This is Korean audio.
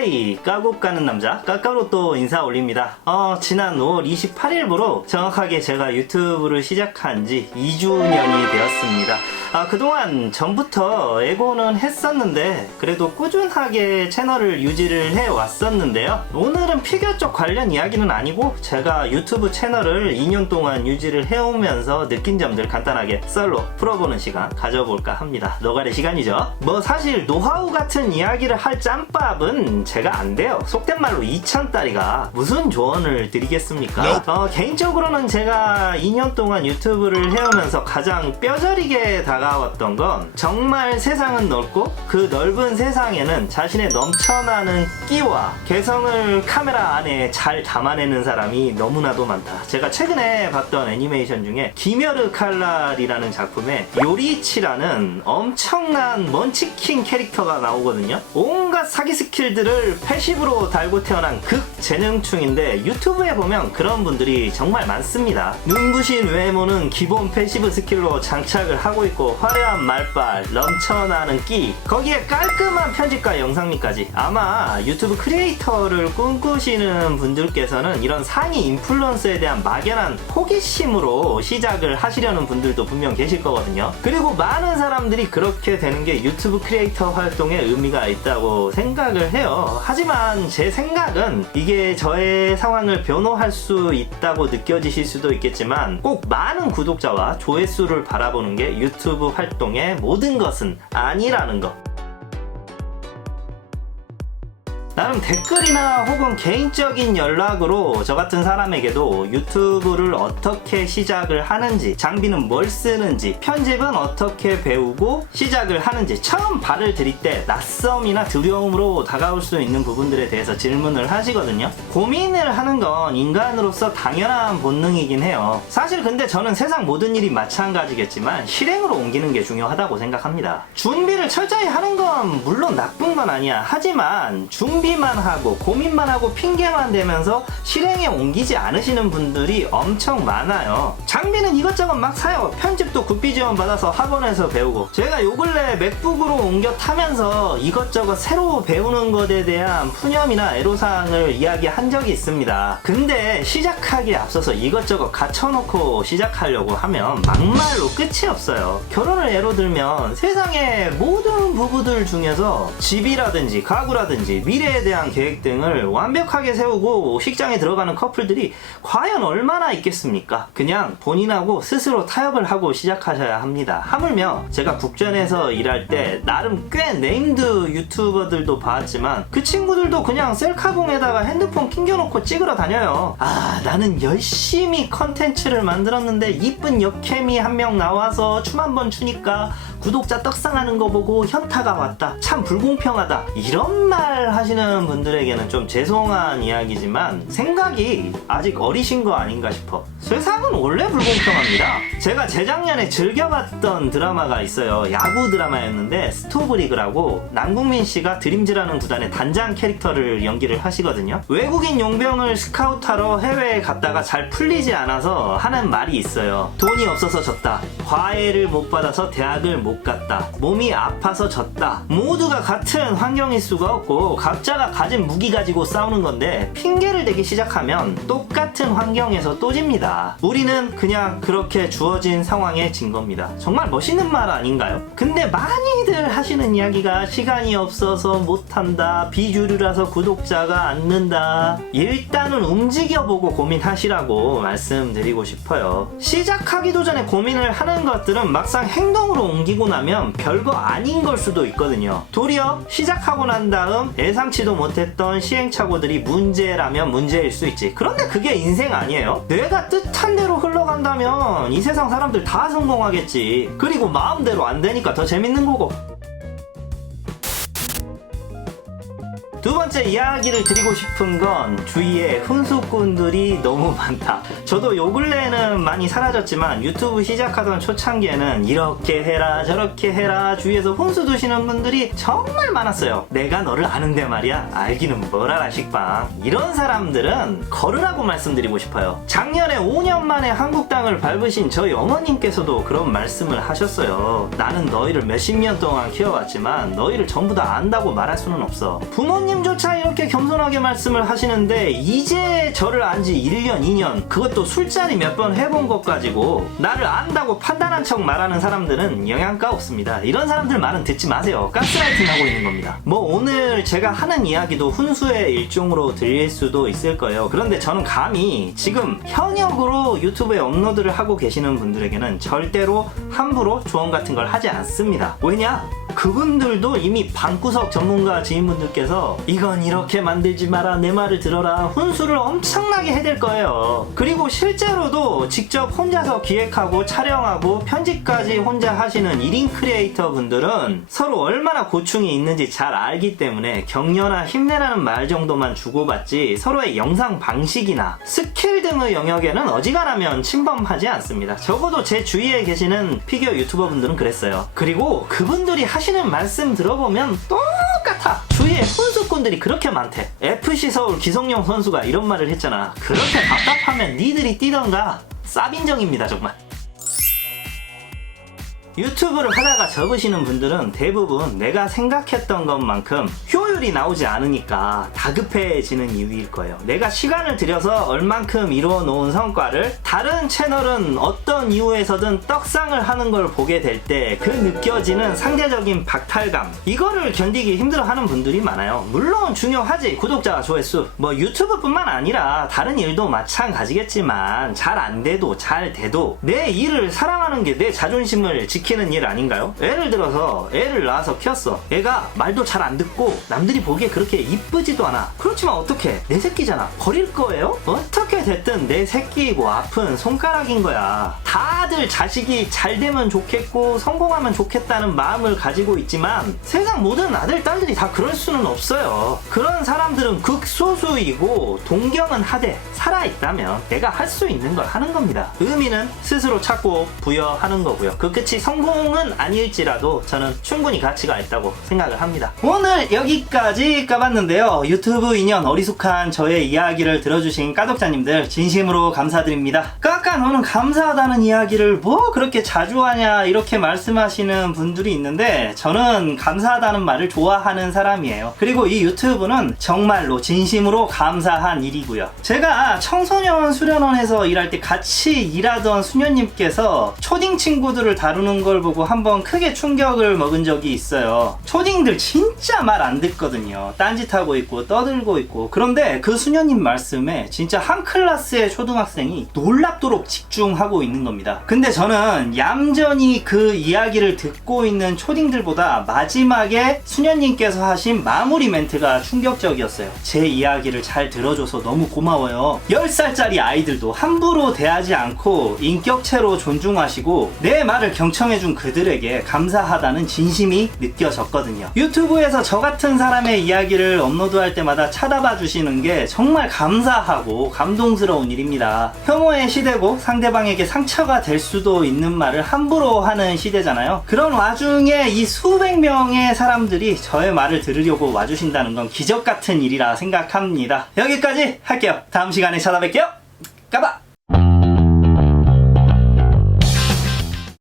하이 까국 가는 남자 까까로 또 인사 올립니다. 지난 5월 28일부로 정확하게 제가 유튜브를 시작한 지 2주년이 되었습니다. 그동안 전부터 애고는 했었는데 그래도 꾸준하게 채널을 유지를 해왔었는데요. 오늘은 피겨 쪽 관련 이야기는 아니고 제가 유튜브 채널을 2년 동안 유지를 해오면서 느낀 점들 간단하게 썰로 풀어보는 시간 가져볼까 합니다. 노가리 시간이죠. 뭐 사실 노하우 같은 이야기를 할 짬밥은 제가 안 돼요. 속된 말로 2천짜리가 무슨 조언을 드리겠습니까? 개인적으로는 제가 2년 동안 유튜브를 해오면서 가장 뼈저리게 다가왔던 건 정말 세상은 넓고 그 넓은 세상에는 자신의 넘쳐나는 끼와 개성을 카메라 안에 잘 담아내는 사람이 너무나도 많다. 제가 최근에 봤던 애니메이션 중에 기멸의 칼날이라는 작품에 요리치라는 엄청난 먼치킨 캐릭터가 나오거든요. 온갖 사기 스킬들을 패시브로 달고 태어난 극재능충인데 유튜브에 보면 그런 분들이 정말 많습니다. 눈부신 외모는 기본 패시브 스킬로 장착을 하고 있고 화려한 말빨, 넘쳐나는 끼, 거기에 깔끔한 편집과 영상미까지. 아마 유튜브 크리에이터를 꿈꾸시는 분들께서는 이런 상위 인플루언서에 대한 막연한 호기심으로 시작을 하시려는 분들도 분명 계실 거거든요. 그리고 많은 사람들이 그렇게 되는 게 유튜브 크리에이터 활동에 의미가 있다고 생각을 해요. 하지만 제 생각은 이게 저의 상황을 변호할 수 있다고 느껴지실 수도 있겠지만 꼭 많은 구독자와 조회수를 바라보는 게 유튜브 활동의 모든 것은 아니라는 거. 나름 댓글이나 혹은 개인적인 연락으로 저 같은 사람에게도 유튜브를 어떻게 시작을 하는지, 장비는 뭘 쓰는지, 편집은 어떻게 배우고 시작을 하는지 처음 발을 들일 때 낯섦이나 두려움으로 다가올 수 있는 부분들에 대해서 질문을 하시거든요. 고민을 하는 건 인간으로서 당연한 본능이긴 해요. 사실 근데 저는 세상 모든 일이 마찬가지겠지만 실행으로 옮기는 게 중요하다고 생각합니다. 준비를 철저히 하는 건 물론 나쁜 건 아니야. 하지만 준비만 하고 고민만 하고 핑계만 대면서 실행에 옮기지 않으시는 분들이 엄청 많아요. 장비는 이것저것 막 사요. 편집도 굿비 지원 받아서 학원에서 배우고, 제가 요 근래 맥북으로 옮겨 타면서 이것저것 새로 배우는 것에 대한 푸념이나 애로사항을 이야기한 적이 있습니다. 근데 시작하기에 앞서서 이것저것 갖춰놓고 시작하려고 하면 막말로 끝이 없어요. 결혼을 예로 들면 세상의 모든 부부들 중에서 집이라든지 가구라든지 미래에 대한 계획 등을 완벽하게 세우고 식장에 들어가는 커플들이 과연 얼마나 있겠습니까? 그냥 본인하고 스스로 타협을 하고 시작하셔야 합니다. 하물며 제가 국전에서 일할 때 나름 꽤 네임드 유튜버들도 봤지만 그 친구들도 그냥 셀카봉에다가 핸드폰 낑겨놓고 찍으러 다녀요. 나는 열심히 컨텐츠를 만들었는데 이쁜 여캠이 한 명 나와서 춤 한 번 추니까 구독자 떡상하는 거 보고 현타가 왔다. 참 불공평하다. 이런 말 하시는 분들에게는 좀 죄송한 이야기지만 생각이 아직 어리신 거 아닌가 싶어. 세상은 원래 불공평합니다. 제가 재작년에 즐겨봤던 드라마가 있어요. 야구 드라마였는데 스토브리그라고 남궁민 씨가 드림즈라는 구단의 단장 캐릭터를 연기를 하시거든요. 외국인 용병을 스카우트하러 해외에 갔다가 잘 풀리지 않아서 하는 말이 있어요. 돈이 없어서 졌다. 과외를 못 받아서 대학을 못 갔다. 몸이 아파서 졌다. 모두가 같은 환경일 수가 없고 각자가 가진 무기 가지고 싸우는 건데 핑계를 대기 시작하면 똑같은 환경에서 또 집니다. 우리는 그냥 그렇게 주어진 상황에 진 겁니다. 정말 멋있는 말 아닌가요? 근데 많이들 하시는 이야기가 시간이 없어서 못한다, 비주류라서 구독자가 안 는다. 일단은 움직여보고 고민하시라고 말씀드리고 싶어요. 시작하기도 전에 고민을 하는 것들은 막상 행동으로 옮기고 나면 별거 아닌 걸 수도 있거든요. 도리어 시작하고 난 다음 예상치도 못했던 시행착오들이 문제라면 문제일 수 있지. 그런데 그게 인생 아니에요? 내가 뜻한 대로 흘러간다면 이 세상 사람들 다 성공하겠지. 그리고 마음대로 안 되니까 더 재밌는 거고. 두 번째 이야기를 드리고 싶은 싶은 건 주위에 훈수꾼들이 너무 많다. 저도 요 근래에는 많이 사라졌지만 유튜브 시작하던 초창기에는 이렇게 해라 저렇게 해라 주위에서 훈수 두시는 분들이 정말 많았어요. 내가 너를 아는데 말이야. 알기는 뭘 알아 식빵. 이런 사람들은 걸으라고 말씀드리고 싶어요. 작년에 5년 만에 한국 땅을 밟으신 저희 어머님께서도 그런 말씀을 하셨어요. 나는 너희를 몇십 년 동안 키워왔지만 너희를 전부 다 안다고 말할 수는 없어. 부모님조차 이렇게 겸손하게 말씀을 하시는데 이제 저를 안지 1년 2년 그것도 술자리 몇 번 해본 것 가지고 나를 안다고 판단한 척 말하는 사람들은 영양가 없습니다. 이런 사람들 말은 듣지 마세요. 가스라이팅 하고 있는 겁니다. 뭐 오늘 제가 하는 이야기도 훈수의 일종으로 들릴 수도 있을 거예요. 그런데 저는 감히 지금 현역으로 유튜브에 업로드를 하고 계시는 분들에게는 절대로 함부로 조언 같은 걸 하지 않습니다. 왜냐? 그분들도 이미 방구석 전문가 지인분들께서 이건 이렇게 만들지 마라 내 말을 들어라 훈수를 엄청나게 해댈 거예요. 그리고 실제로도 직접 혼자서 기획하고 촬영하고 편집까지 혼자 하시는 1인 크리에이터 분들은 서로 얼마나 고충이 있는지 잘 알기 때문에 격려나 힘내라는 말 정도만 주고받지 서로의 영상 방식이나 스킬 등의 영역에는 어지간하면 침범하지 않습니다. 적어도 제 주위에 계시는 피겨 유튜버 분들은 그랬어요. 그리고 그분들이 하시는 말씀 들어보면 똑같아. 주위에 훈수꾼들이 그렇게 많대. FC 서울 기성용 선수가 이런 말을 했잖아. 그렇게 답답하면 니들이 뛰던가. 쌉인정입니다 정말. 유튜브를 하다가 접으시는 분들은 대부분 내가 생각했던 것만큼 효율이 나오지 않으니까 다급해지는 이유일 거예요. 내가 시간을 들여서 얼만큼 이루어 놓은 성과를 다른 채널은 어떤 이유에서든 떡상을 하는 걸 보게 될 때 그 느껴지는 상대적인 박탈감, 이거를 견디기 힘들어하는 분들이 많아요. 물론 중요하지. 구독자와 조회수, 뭐 유튜브뿐만 아니라 다른 일도 마찬가지겠지만 잘 안 돼도 잘 돼도 내 일을 사랑하는 게 내 자존심을 지키는 일 아닌가요? 예를 들어서 애를 낳아서 키웠어. 애가 말도 잘 안 듣고 남들이 보기에 그렇게 이쁘지도 않아. 그렇지만 어떡해, 내 새끼잖아. 버릴 거예요? 어떻게 됐든 내 새끼이고 아픈 손가락인 거야. 다들 자식이 잘 되면 좋겠고 성공하면 좋겠다는 마음을 가지고 있지만 세상 모든 아들 딸들이 다 그럴 수는 없어요. 그런 사람들은 극소수이고 동경은 하되 살아있다면 내가 할 수 있는 걸 하는 겁니다. 의미는 스스로 찾고 부여하는 거고요. 그 끝이 성공은 아닐지라도 저는 충분히 가치가 있다고 생각을 합니다. 오늘 여기까지 까봤는데요. 유튜브 인연 어리숙한 저의 이야기를 들어주신 까독자님들 진심으로 감사드립니다. 까까 너는 감사하다는 이야기를 뭐 그렇게 자주 하냐 이렇게 말씀하시는 분들이 있는데 저는 감사하다는 말을 좋아하는 사람이에요. 그리고 이 유튜브는 정말로 진심으로 감사한 일이고요. 제가 청소년 수련원에서 일할 때 같이 일하던 수녀님께서 초딩 친구들을 다루는 걸 보고 한번 크게 충격을 먹은 적이 있어요. 초딩들 진짜 말 안 듣거든요. 딴짓하고 있고 떠들고 있고. 그런데 그 수녀님 말씀에 진짜 한 클래스의 초등학생이 놀랍도록 집중하고 있는 겁니다. 근데 저는 얌전히 그 이야기를 듣고 있는 초딩들보다 마지막에 수녀님께서 하신 마무리 멘트가 충격적이었어요. 제 이야기를 잘 들어줘서 너무 고마워요. 10살짜리 아이들도 함부로 대하지 않고 인격체로 존중하시고 내 말을 경청해준 그들에게 감사하다는 진심이 느껴졌거든요. 유튜브에서 저 같은 사람의 이야기를 업로드할 때마다 찾아봐 주시는 게 정말 감사하고 감동스러운 일입니다. 혐오의 시대고 상대방에게 상처가 될 수도 있는 말을 함부로 하는 시대잖아요. 그런 와중에 이 수백 명의 사람들이 저의 말을 들으려고 와주신다는 건 기적 같은 일이라 생각합니다. 여기까지 할게요. 다음 시간에 찾아뵐게요. 까바!